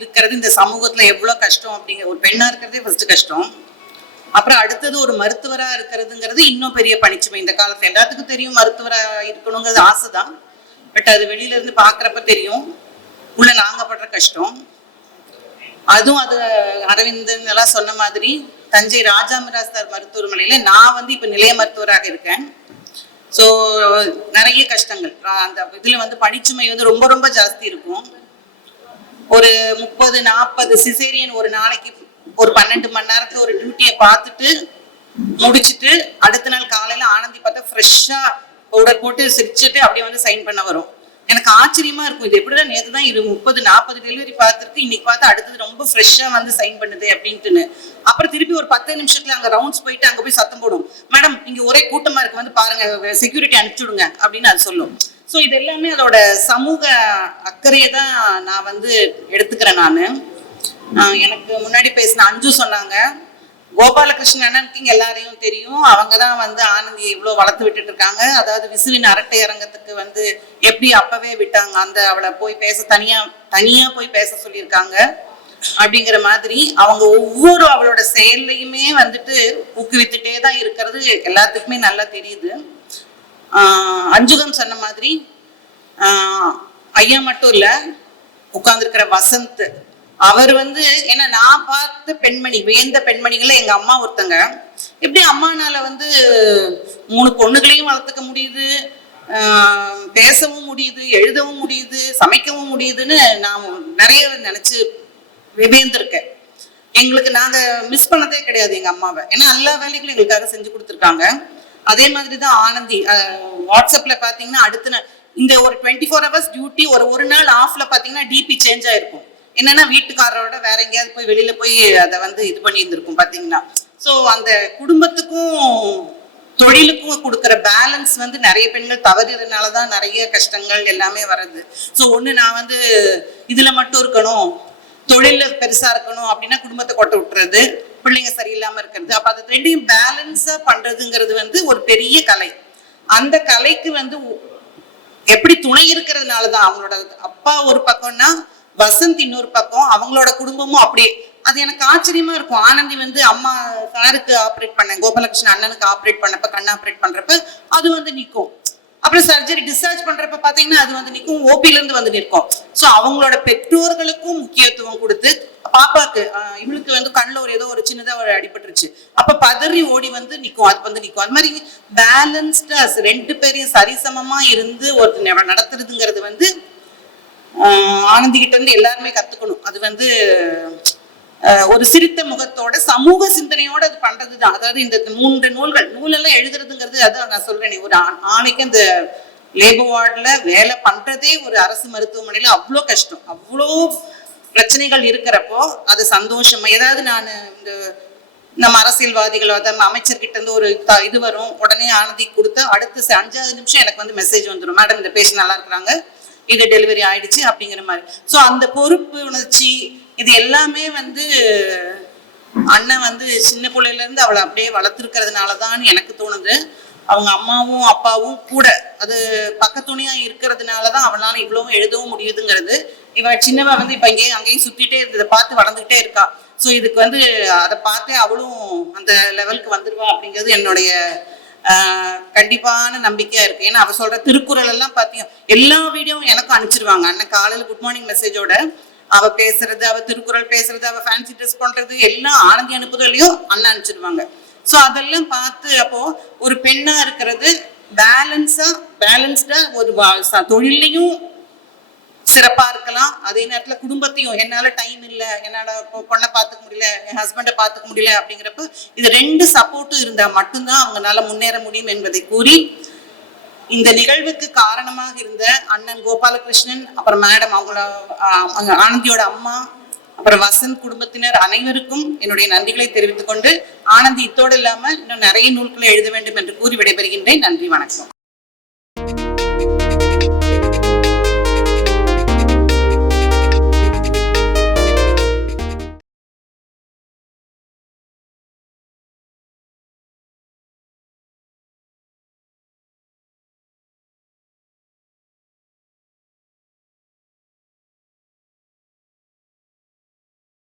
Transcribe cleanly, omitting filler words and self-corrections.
இருக்கிறது இந்த சமூகத்துல எவ்வளவு கஷ்டம் அப்படிங்கிற ஒரு பெண்ணா இருக்கிறதே ஃபர்ஸ்ட் கஷ்டம். அப்புறம் அடுத்தது ஒரு மருத்துவரா இருக்கிறதுங்கிறது இன்னும் பெரிய பணிச்சுமை. இந்த காலத்துல எல்லாத்துக்கும் தெரியும் மருத்துவரா இருக்கணுங்கிறது ஆசைதான். பட் அது வெளியில இருந்து பாக்குறப்ப தெரியும் உள்ள நாங்க படுற கஷ்டம். அதுவும் அது அரவிந்தன் எல்லாம் சொன்ன மாதிரி தஞ்சை ராஜாமிராஸ்தார் மருத்துவமனையில நான் இப்ப நிலைய மருத்துவராக இருக்கேன். ஸோ நிறைய கஷ்டங்கள் அந்த இதுல பணிச்சுமை ரொம்ப ரொம்ப ஜாஸ்தி இருக்கும். ஒரு 30-40 சிசேரியன் ஒரு நாளைக்கு ஒரு 12 மணி நேரத்துல ஒரு டியூட்டியை பார்த்துட்டு முடிச்சுட்டு அடுத்த நாள் காலையில ஆனந்தி பார்த்தா ஃப்ரெஷ்ஷா பவுடர் போட்டு சிரிச்சுட்டு அப்படியே சைன் பண்ண வரும். எனக்கு ஆச்சரியமா இருக்கும், இது எப்படிதான் நேற்று தான் 30-40 டெலிவரி பார்த்துருக்கு, இன்னைக்கு பார்த்தா அடுத்தது ரொம்ப ஃப்ரெஷ்ஷா சைன் பண்ணுது அப்படின்ட்டுன்னு. அப்புறம் திருப்பி ஒரு 10 நிமிஷத்துல அங்க ரவுண்ட்ஸ் போயிட்டு அங்க போய் சத்தம் போடும், மேடம் இங்க ஒரே கூட்டமா இருக்கு பாருங்க செக்யூரிட்டி அனுப்பிச்சுடுங்க அப்படின்னு அது சொல்லும். ஸோ இது எல்லாமே அதோட சமூக அக்கறையை தான் நான் எடுத்துக்கிறேன். நான் எனக்கு முன்னாடி பேசின அஞ்சு சொன்னாங்க, கோபாலகிருஷ்ணன் அண்ணனுக்கு எல்லாரையும் தெரியும், அவங்கதான் ஆனந்தியை இவ்வளவு வளர்த்து விட்டுட்டு இருக்காங்க. அதாவது விசுவின் அரட்டை அரங்கத்துக்கு எப்படி அப்பவே விட்டாங்க, அவளை போய் பேச தனியா போய் பேச சொல்லியிருக்காங்க அப்படிங்கிற மாதிரி அவங்க ஒவ்வொரு அவளோட செயல்லையுமே ஊக்குவித்துட்டே தான் இருக்கிறது எல்லாத்துக்குமே நல்லா தெரியுது. அஞ்சுகம் சொன்ன மாதிரி ஐயா மட்டும் இல்ல, உட்கார்ந்துருக்கிற வசந்த் அவர் ஏன்னா நான் பார்த்த பெண்மணி, வேந்த பெண்மணிகளை எங்க அம்மா ஒருத்தங்க. எப்படி அம்மானால 3 பொண்ணுகளையும் வளர்த்துக்க முடியுது, பேசவும் முடியுது, எழுதவும் முடியுது, சமைக்கவும் முடியுதுன்னு நான் நிறைய நினைச்சு விவேந்திருக்கேன். எங்களுக்கு நாங்க மிஸ் பண்ணதே கிடையாது எங்க அம்மாவை, ஏன்னா எல்லா வேலைகளும் எங்களுக்காக செஞ்சு கொடுத்துருக்காங்க. அதே மாதிரிதான் ஆனந்தி. வாட்ஸ்அப்ல பாத்தீங்கன்னா அடுத்த இந்த ஒரு 24 hours டியூட்டி ஒரு நாள் ஆஃப்ல பாத்தீங்கன்னா டிபி சேஞ்ச் ஆயிருக்கும். என்னன்னா வீட்டுக்காரரோட வேற எங்கேயாவது போய் வெளியில போய் அதை இது பண்ணி இருந்திருக்கும் பாத்தீங்கன்னா. ஸோ அந்த குடும்பத்துக்கும் தொழிலுக்கும் கொடுக்குற பேலன்ஸ் நிறைய பெண்கள் தவறுறதுனாலதான் நிறைய கஷ்டங்கள் எல்லாமே வருது. ஸோ ஒண்ணு நான் இதுல மட்டும் இருக்கணும், தொழில பெருசா இருக்கணும் அப்படின்னா குடும்பத்தை கொட்ட விட்டுறது, பிள்ளைங்க சரியில்லாம இருக்கிறது. அப்ப அது ரெண்டையும் பேலன்ஸா பண்றதுங்கிறது ஒரு பெரிய கலை. அந்த கலைக்கு எப்படி துணை இருக்கிறதுனாலதான் அவங்களோட அப்பா ஒரு பக்கம்னா வசந்த் இன்னொரு பக்கம், அவங்களோட குடும்பமும் அப்படியே. அது எனக்கு ஆச்சரியமா இருக்கும். ஆனந்தி அம்மா சாருக்கு ஆப்ரேட் பண்ண, கோபாலகிருஷ்ணன் அண்ணனுக்கு ஆப்ரேட் பண்ணப்ப, கண் ஆப்ரேட் பண்றப்ப அது நிற்கும். அப்புறம் சர்ஜரி டிஸ்சார்ஜ் பண்றப்ப பாத்தீங்கன்னா அது நிற்கும், ஓபில இருந்து நிற்கும். ஸோ அவங்களோட பெற்றோர்களுக்கும் முக்கியத்துவம் கொடுத்து, பாப்பாக்கு இவளுக்கு கண்ணில் ஏதோ ஒரு சின்னதா ஒரு அடிபட்டுருச்சு, அப்ப பதறி ஓடி நிற்கும், அது நிற்கும். அது மாதிரி பேலன்ஸ்டா 2 பேரையும் சரிசமமா இருந்து ஒரு நடத்துறதுங்கிறது ஆனந்தி கிட்ட இருந்து எல்லாருமே கத்துக்கணும். அது ஒரு சிரித்த முகத்தோட சமூக சிந்தனையோட அது பண்றதுதான். அதாவது இந்த 3 நூலெல்லாம் எழுதுறதுங்கிறது, அதான் நான் சொல்றேனே, ஒரு ஆணைக்கு அந்த லேபர் வார்டுல வேலை பண்றதே ஒரு அரசு மருத்துவமனையில அவ்வளோ கஷ்டம், அவ்வளோ பிரச்சனைகள் இருக்கிறப்போ அது சந்தோஷமா. ஏதாவது நான் நம்ம அரசியல்வாதிகளோ அமைச்சர்கிட்ட இருந்து ஒரு இது வரும், உடனே ஆனந்தி கொடுத்து அடுத்த 5வது நிமிஷம் எனக்கு மெசேஜ் வந்துடும், மேடம் இந்த பேஷண்ட் நல்லா இருக்கிறாங்க, இது டெலிவரி ஆயிடுச்சு அப்படிங்கிற மாதிரி. ஸோ அந்த பொறுப்பு உணர்ச்சி இது எல்லாமே அண்ணன் சின்ன பிள்ளையில இருந்து அவளை அப்படியே வளர்த்துருக்கிறதுனாலதான் எனக்கு தோணுது. அவங்க அம்மாவும் அப்பாவும் கூட அது பக்கத்துணையா இருக்கிறதுனாலதான் அவளால இவ்வளவும் எழுதவும் முடியுதுங்கிறது. இவ சின்னவ இப்ப இங்கேயும் அங்கேயும் சுத்திட்டே இருந்ததை பார்த்து வளர்ந்துகிட்டே இருக்கா. ஸோ இதுக்கு அதை பார்த்தே அவளும் அந்த லெவலுக்கு வந்துருவா அப்படிங்கிறது என்னுடைய கண்டிப்பான நம்பிக்கையா இருக்கு. ஏன்னா அவ சொல்ற திருக்குறள் எல்லாம் பாத்தீங்க, எல்லா வீடியோவும் எனக்கும் அனுப்பிச்சிருவாங்க. அண்ணன் காலையில குட் மார்னிங் மெசேஜோட அவ பேசுறது, அவ திருக்குறள் பேசுறது, அவ ஃபேன்சி ட்ரெஸ் பண்றது எல்லாம் ஆனந்தி அனுப்புதோ இல்லையோ அண்ணன் அனுப்பிச்சிருவாங்க. ஸோ அதெல்லாம் பார்த்து அப்போ ஒரு பெண்ணா இருக்கிறது பேலன்ஸ்டா ஒரு தொழிலையும் சிறப்பா இருக்கலாம், அதே நேரத்துல குடும்பத்தையும் என்னால டைம் இல்லை, என்னால பொண்ணை பார்த்துக்க முடியல, என் ஹஸ்பண்டை பார்த்துக்க முடியல அப்படிங்கிறப்ப இது 2 சப்போர்ட்டும் இருந்தா மட்டும்தான் அவங்களால முன்னேற முடியும் என்பதை கூறி, இந்த நிகழ்வுக்கு காரணமாக இருந்த அண்ணன் கோபாலகிருஷ்ணன், அப்புறம் மேடம் அவங்கள ஆனந்தியோட அம்மா, அப்புறம் வசந்த் குடும்பத்தினர் அனைவருக்கும் என்னுடைய நன்றிகளை தெரிவித்துக் கொண்டு, ஆனந்தி இத்தோடு இல்லாம இன்னும் நிறைய நூல்களை எழுத வேண்டும் என்று கூறி விடைபெறுகின்றேன். நன்றி, வணக்கம்.